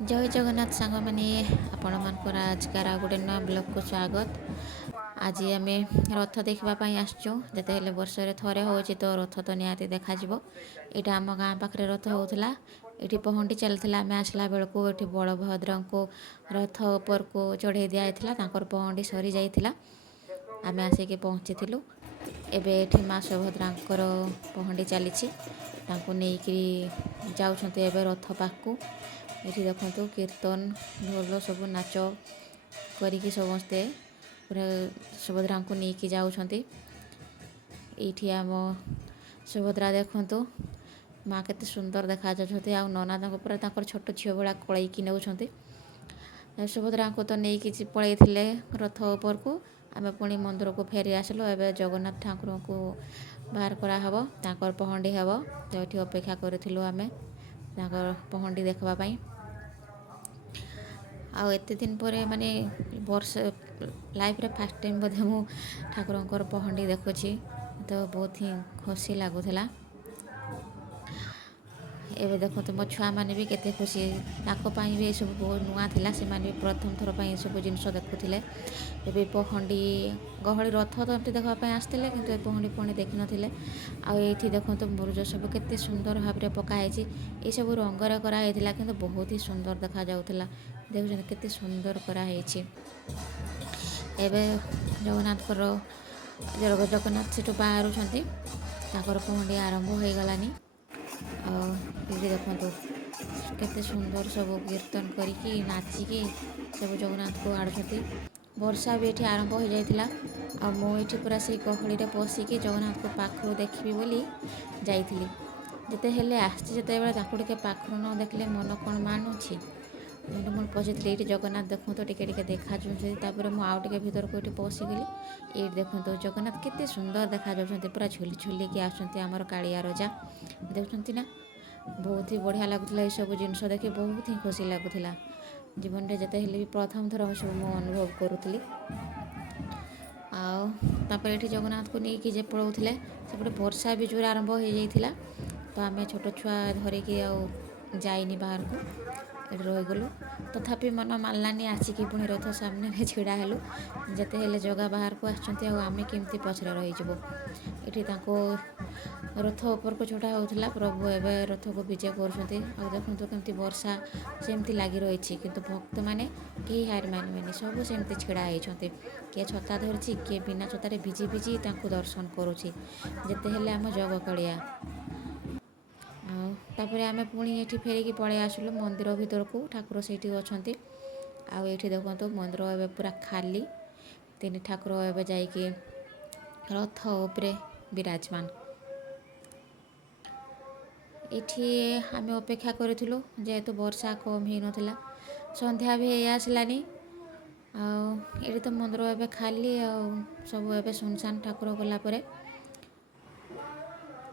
जय जगन्नाथ सांग मैंने आपण मानकर आजकार गोटे नुआ ब्लॉग को स्वागत। आज आम रथ देखापी आसचु जिते वर्ष थे हो तो रथ तो निहाती देखा यहाँ आम गाँ पाखे रथ होता ये पहंडी चलता आम आसला बेलू ये बलभद्र को रथ उपर को चढ़े दिखाई पहंडी सरी जाइला आम आसिक पहुँची एबे एठी माँ सुभद्रा पहंडी चली नहीं जाऊँच रथ पाखु ये देखो कीर्तन ढोल सब नाच करिकी समस्ते पूरा सुभद्रा को लेकिन जाऊँच ये आम सुभद्रा देखु माँ केते सुंदर देखा जाती आ नना पूरा छोट झील भाया कलैकी नौकरी सुभद्रा को तो नहीं पलि रथ उपर को आम पुणी मंदिर को फेरी आसलु एवं जगन्नाथ ठाकुर को बाहर कराहब तांकर पहंडी हेब तो ये अपेक्षा करूँ आम पहंडी देखापी आते दिन पर माने वर्ष लाइफ रे फास्ट टाइम बोधे मु ठाकुर पहंडी देखुची तो बहुत ही खुशी लगुला। एबे देखो तो मो छुआ मैंने भी केते खुशी ताकपाई भी सब बहुत नुआ थिला से माने प्रथम थर पर सब जिनस देखुले ए पहंडी गहली रथ तो एमती देखापी आसते कि पहंडी पहंडी देखी नथिले आठी देखो तो मुरुज सब केते सुंदर भाव में पकाई ये सब रंगर कराई कि बहुत ही सुंदर देखा जाउथला देखुन केते सुंदर कराई एवं जगन्नाथ जगन्नाथ से बाहर पहंडी आरंभ हो गलानी ये देखो केते सुंदर सब कीर्तन करिकी नाचिकी सब जगन्नाथ को आड़ुंट वर्षा भी ये आरंभ हो जाता आ मुझे पूरा से गहली में पशिकी जगन्नाथ को पाखु देखी बोली जाइली जिते हेले आसते पाखु न देखले मन कौन मानुची मैंने मुझे पचार ये जगन्नाथ देखो तो टिके देखा मुझे मुझे भीतर को ये पशिगली ये देखो तो जगन्नाथ केते सुंदर देखा जाती पूरा झुली झुलिकी आमर कालिया रजा देखुं ना बहुत ही बढ़िया लगुला ये सब जिनस देखी बहुत ही खुशी लगुला जीवन में जिते भी प्रथम थर सब मु अनुभव करुली आपर ये जगन्नाथ को लेकिन जे पड़ौले सेपटे वर्षा भी जोर आरंभ हो जाता तो आम छोट छुआ धरिकी जाइनी बाहर को ये रहीगलु तथापि मन मानलानी आसिकी पुणी रथ सामने में छिड़ा हेलु जिते हेले जगह बाहर को आम केमती पछरे रहीजु ये रथ उपर को चढ़ा होता प्रभु एवं रथ को विजय कर देखो केमती वर्षा सेमती लगी रही किंतु भक्त मैंने कहीं हार मानवेनि सब सेमती छिड़ा होती किए छता धरी किए बिना छतार भिजी भिजी दर्शन करुँची जिते हेले आम जग कड़िया तापर आम पुणी ये फेरिकी पलि आसलु मंदिर भीतर को ठाकुर से अच्छा आठी देखो मंदिर एवं पूरा खाली तीन ठाकुर एवं जाइए रथ उपरे विराजमान ये आम अपेक्षा करूँ जेहेतु वर्षा कम हो नाला संध्या भी आसलानी ये तो मंदिर एवं खाली सब एवं सुनसान ठाकुर गलापर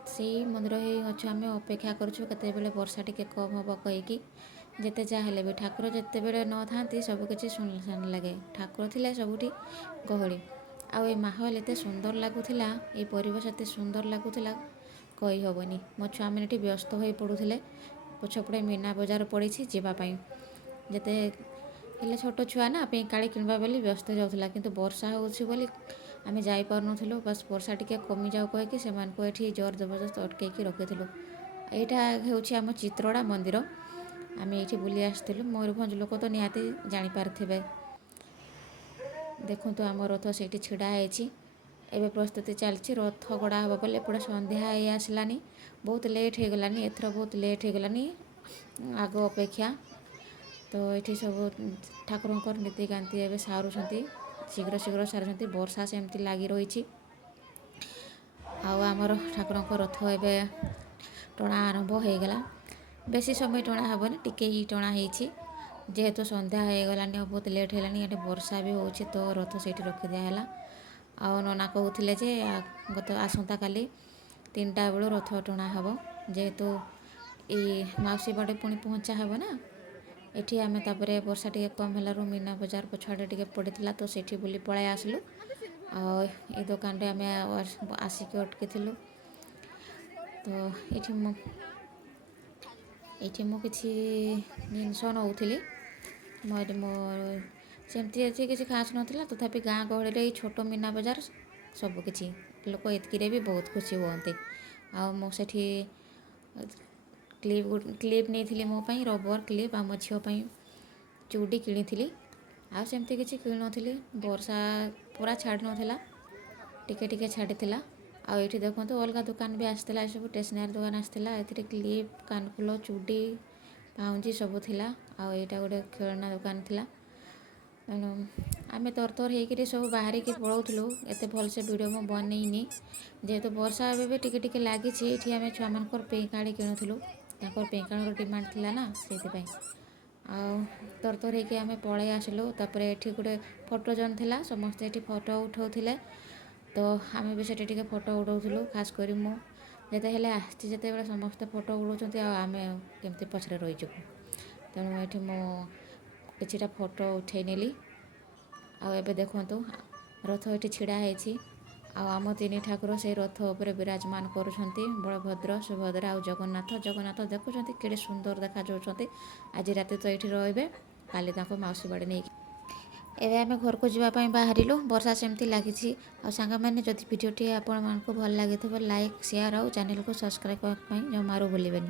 से मंदिर ही अच्छे आम अपेक्षा करें वर्षा टी कम हम कहीकि जिते जहाँ भी ठाकुर जिते बड़े न था सबकि सुनसान लगे ठाकुर थे सबुठी गहली आउ माहौल एत सुंदर लगुला ये परिवेश एत सुंदर लगुला कही हेनी मो छुआ मैंने व्यस्त हो पड़ुले पछपटे मीना बजार पड़ी जावाई जिते हेल्ले छोट छुआ ना काली किणवा बोली व्यस्त जाऊला कि वर्षा होली आम जापरूँ बस वर्षा टी कमी जाऊ कहीकि से जोर जबरदस्त अटकईकी रखीलु यहाँ हूँ आम चित्रड़ा मंदिर आम ये बुली आसलु मयूरभंज लोक तो निहाती जापारे देखु आम रथ से छिड़ा एवं प्रस्तुति चलती रथ गड़ा हे बोले पूरा संध्या हो आसलानी बहुत लेट हो गलानी एथर बहुत लेट हो गलानी आग अपेक्षा तो ये सब ठाकुर नीतिकांति एवं सारूँ शीघ्र शीघ्र सारूँ वर्षा सेमती लगी रही आमर ठाकुर रथ एवं टणा आरंभ हो गला बेसी समय टणा हेनी टिके ही टणा जेहेतु संध्या हो गलानी बहुत लेट होलानी ये वर्षा भी हो तो रथ से रखी दिहला आ नना कहते जे गत आसंता काली 3टा बेलू रथ टणा हे जेहेतु ये मौसी बाड़े पुणी पहुँचा हेब ना ये आम तापर वर्षा टी कम है मीना बजार पछाड़े टी पड़ा तो सेठी बुली पलि आसलु ये दुकान आम आसिक अटकी तो ये ଏଇଠି ମୁଁ କିଛି ଜିନିଷ ନେଉଥିଲି। ମୁଁ ଏଠି ମୋ ସେମିତି ଏଠି କିଛି ଖାସ୍ ନଥିଲା, ତଥାପି ଗାଁ ଗହଳିରେ ଏଇ ଛୋଟ ମୀନା ବଜାର ସବୁକିଛି ଲୋକ ଏତିକିରେ ବି ବହୁତ ଖୁସି ହୁଅନ୍ତି। ଆଉ ମୁଁ ସେଠି କ୍ଲିପ୍ ନେଇଥିଲି ମୋ ପାଇଁ, ରବର କ୍ଲିପ୍, ଆମ ଝିଅ ପାଇଁ ଚୁଡ଼ି କିଣିଥିଲି। ଆଉ ସେମିତି କିଛି କିଣିନଥିଲି। ବର୍ଷା ପୁରା ଛାଡ଼ି ନଥିଲା, ଟିକେ ଟିକେ ଛାଡ଼ିଥିଲା। ଆଉ ଏଇଠି ଦେଖନ୍ତୁ ଅଲଗା ଦୋକାନ ବି ଆସିଥିଲା, ଏସବୁ ଷ୍ଟେସନାରୀ ଦୋକାନ ଆସିଥିଲା। ଏଥିରେ କ୍ଲିପ୍, କାନଫୁଲ, ଚୁଡ଼ି, ପାଉଁଜି ସବୁ ଥିଲା। ଆଉ ଏଇଟା ଗୋଟେ ଖେଳନା ଦୋକାନ ଥିଲା। ତେଣୁ ଆମେ ତରତର ହେଇକିରି ସବୁ ବାହାରିକି ପଳାଉଥିଲୁ। ଏତେ ଭଲସେ ଭିଡ଼ିଓ ମୁଁ ବନେଇନି, ଯେହେତୁ ବର୍ଷା ଏବେ ବି ଟିକେ ଟିକେ ଲାଗିଛି। ଏଠି ଆମେ ଛୁଆମାନଙ୍କର ପେଁକାଳି କିଣୁଥିଲୁ, ତାଙ୍କର ପେଁକାଳିର ଡିମାଣ୍ଡ ଥିଲା ନା, ସେଇଥିପାଇଁ। ଆଉ ତରତର ହେଇକି ଆମେ ପଳାଇ ଆସିଲୁ। ତାପରେ ଏଠି ଗୋଟେ ଫଟୋ ଜୋନ୍ ଥିଲା, ସମସ୍ତେ ଏଠି ଫଟୋ ଉଠାଉଥିଲେ। ତ ଆମେ ବି ସେଠି ଟିକେ ଫଟୋ ଉଠାଉଥିଲୁ। ଖାସ୍ କରି ମୁଁ ହେଲେ ଆସିଛି ଯେତେବେଳେ ସମସ୍ତେ ଫଟୋ ଉଠାଉଛନ୍ତି, ଆଉ ଆମେ କେମିତି ପଛରେ ରହିଯିବୁ। ତେଣୁ ଏଠି ମୁଁ କିଛିଟା ଫଟୋ ଉଠାଇ ନେଲି। ଆଉ ଏବେ ଦେଖନ୍ତୁ ରଥ ଏଠି ଛିଡ଼ା ହେଇଛି। ଆଉ ଆମ ତିନି ଠାକୁର ସେଇ ରଥ ଉପରେ ବିରାଜମାନ କରୁଛନ୍ତି, ବଳଭଦ୍ର, ସୁଭଦ୍ରା ଆଉ ଜଗନ୍ନାଥ। ଜଗନ୍ନାଥ ଦେଖୁଛନ୍ତି କେଡ଼େ ସୁନ୍ଦର ଦେଖାଯାଉଛନ୍ତି। ଆଜି ରାତି ତ ଏଇଠି ରହିବେ, କାଲି ତାଙ୍କୁ ମାଉସୀ ବାଡ଼ି ନେଇକି। ଏବେ ଆମେ ଘରକୁ ଯିବା ପାଇଁ ବାହାରିଲୁ। ବର୍ଷା ସେମିତି ଲାଗିଛି। ଆଉ ସାଙ୍ଗମାନେ, ଯଦି ଭିଡ଼ିଓଟି ଆପଣମାନଙ୍କୁ ଭଲ ଲାଗିଥିବ, ଲାଇକ୍, ସେୟାର୍ ଆଉ ଚ୍ୟାନେଲକୁ ସବସ୍କ୍ରାଇବ୍ କରିବା ପାଇଁ ଜମାରୁ ଭୁଲିବେନି।